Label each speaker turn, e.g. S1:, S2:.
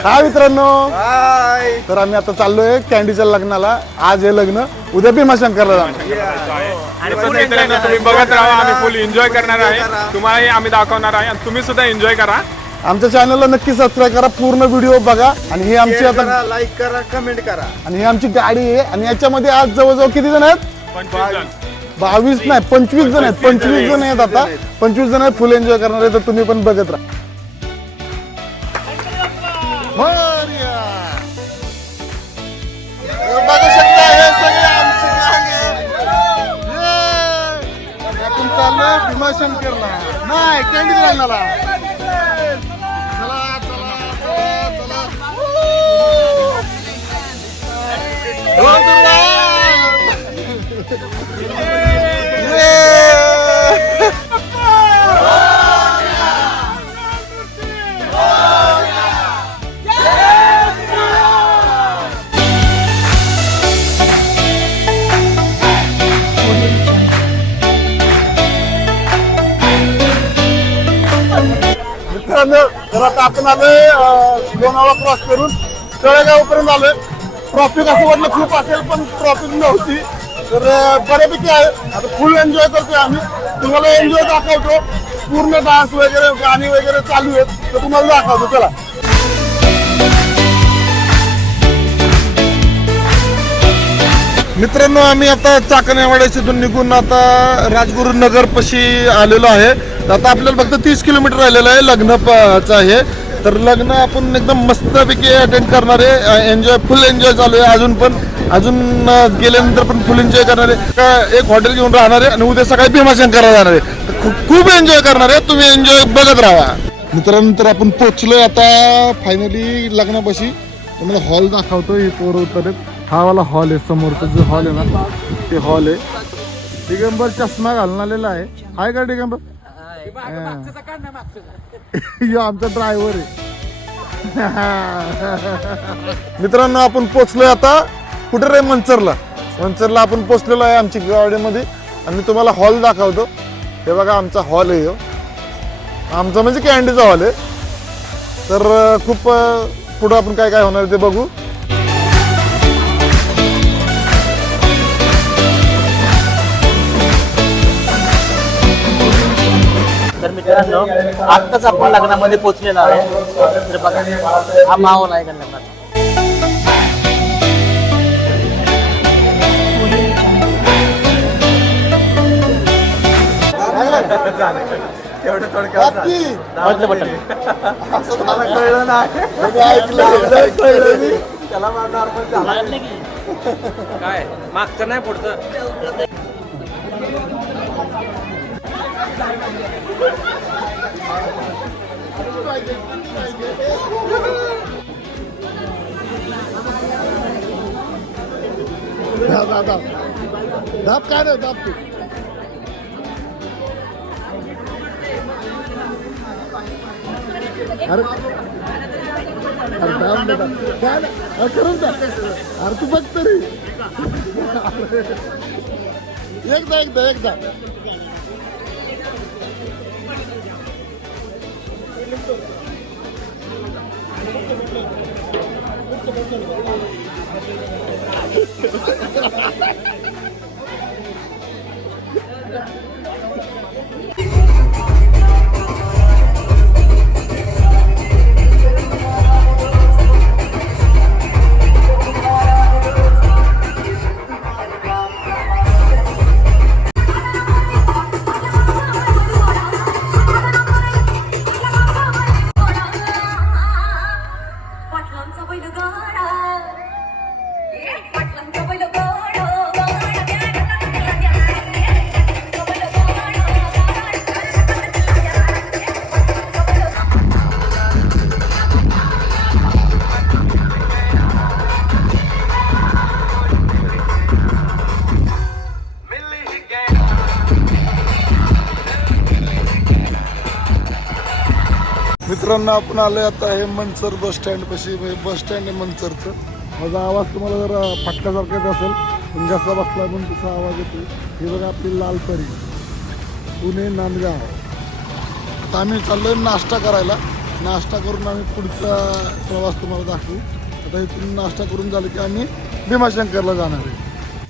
S1: हा मित्रांनो.
S2: हाय
S1: तर आम्ही आता चाललोय कॅन्डीच्या लग्नाला. आज हे लग्न उद्या भीमाशंकरला जाणार.
S3: तसंच मित्रांनो तुम्ही बघत राहा आम्ही फुल एन्जॉय करणार आहे. तुम्हालाही आम्ही दाखवणार आहे आणि तुम्ही सुद्धा एन्जॉय करा.
S1: आमच्या चॅनलला नक्की सबस्क्राईब करा पूर्ण व्हिडिओ बघा. आणि ही आमची आता
S2: करा लाईक करा कमेंट करा.
S1: आणि ही आमची गाडी आहे. आणि याच्यामध्ये आज जवळजवळ किती जण आहेत?
S3: पंचवीस जण.
S1: बावीस नाही पंचवीस जण आहेत. पंचवीस जण आहेत आता. पंचवीस जण आहेत फुल एन्जॉय करणार आहे तर तुम्ही पण बघत राहा. हे बघू शकता हे सगळे आमचे gang आहे. ये. आणि आपण चाललोय भीमाशंकरला. नाही कॅन्डी लग्नाला चला चला चला चला. तर आता आपण आलोय लोणावळा क्रॉस करून तळेगावपर्यंत आलोय. ट्रॉफिक असं वाटलं? खूप असेल पण ट्रॉफिक नव्हती. तर बऱ्यापैकी आहे. आता फुल एन्जॉय करतोय आम्ही. तुम्हाला एन्जॉय दाखवतो. पूर्ण डान्स वगैरे गाणी वगैरे चालू आहेत. तर तुम्हाला दाखवतो. चला. मित्रांनो आम्ही आता चाकणवाड्यातून निघून आता राजगुरू पशी आलेलो आहे. तर आता आपल्याला फक्त तीस किलोमीटर राहिलेलं आहे. लग्नाचं आहे. तर लग्न आपण एकदम मस्तपैकी अटेंड करणार आहे. एन्जॉय फुल एन्जॉय चालू आहे अजून पण. अजून गेल्यानंतर पण फुल एन्जॉय करणार आहे. का- एक हॉटेल घेऊन राहणार आहे आणि उद्या सकाळी भीमाशंकरला जाणार आहे. खूप- खूप एन्जॉय करणार आहे. तुम्ही एन्जॉय बघत राहा. मित्रांनंतर आपण पोचलोय आता फायनली लग्नापाशी. तुम्हाला हॉल दाखवतो हे पोर उतरत हा वाला हॉल आहे समोरचा जो हॉल आहे ना ते हॉल आहे. दिगंबर चष्मा घालून आलेला आहे. हाय का दिगंबर यो आमचा ड्रायव्हर आहे. मित्रांनो आपण पोचलोय आता. कुठे रे मंचरला? मंचरला आपण पोचलेलो आहे आमची गाडीमध्ये. आणि मी तुम्हाला हॉल दाखवतो. हे बघा आमचा हॉल आहे. आमचा म्हणजे कॅन्डीचा हॉल आहे. तर खूप पुढं आपण काय काय होणार ते बघू.
S4: मित्रांनो आत्ताच आपण लग्नामध्ये पोहोचलेलो आहे. तर बघा हा माहोल आहे का लग्नात
S1: बाकी,
S4: मधलं बटन
S2: कळलं ना
S1: कधी ऐकलं.
S2: कळलं मी. त्याला माझा अर्थ झाला.
S5: काय? मागचं नाही पुढचं.
S1: दाब दाब दाब. दाब काय नाही दाब तू. अरे अरे दाब दाब. काय नाही अरे करून जा अरे तू बघ तरी. एकदा एकदा एकदा.
S6: ハハハハ
S1: मित्रांनो आपण आलोय आता हे मंचर बस स्टँड पशी. बस स्टँड आहे मंचरचं. माझा आवाज तुम्हाला जरा फाटल्यासारखा येत असेल पण जसा बसला म्हणून तसा आवाज येतो. हे बघा आपली लाल परी पुणे नांदगाव. आता आम्ही चाललोय नाश्ता करायला. नाश्ता करून आम्ही पुढचा प्रवास तुम्हाला दाखवू. आता इथून नाश्ता करून झालं की आम्ही भीमाशंकरला जाणार आहे.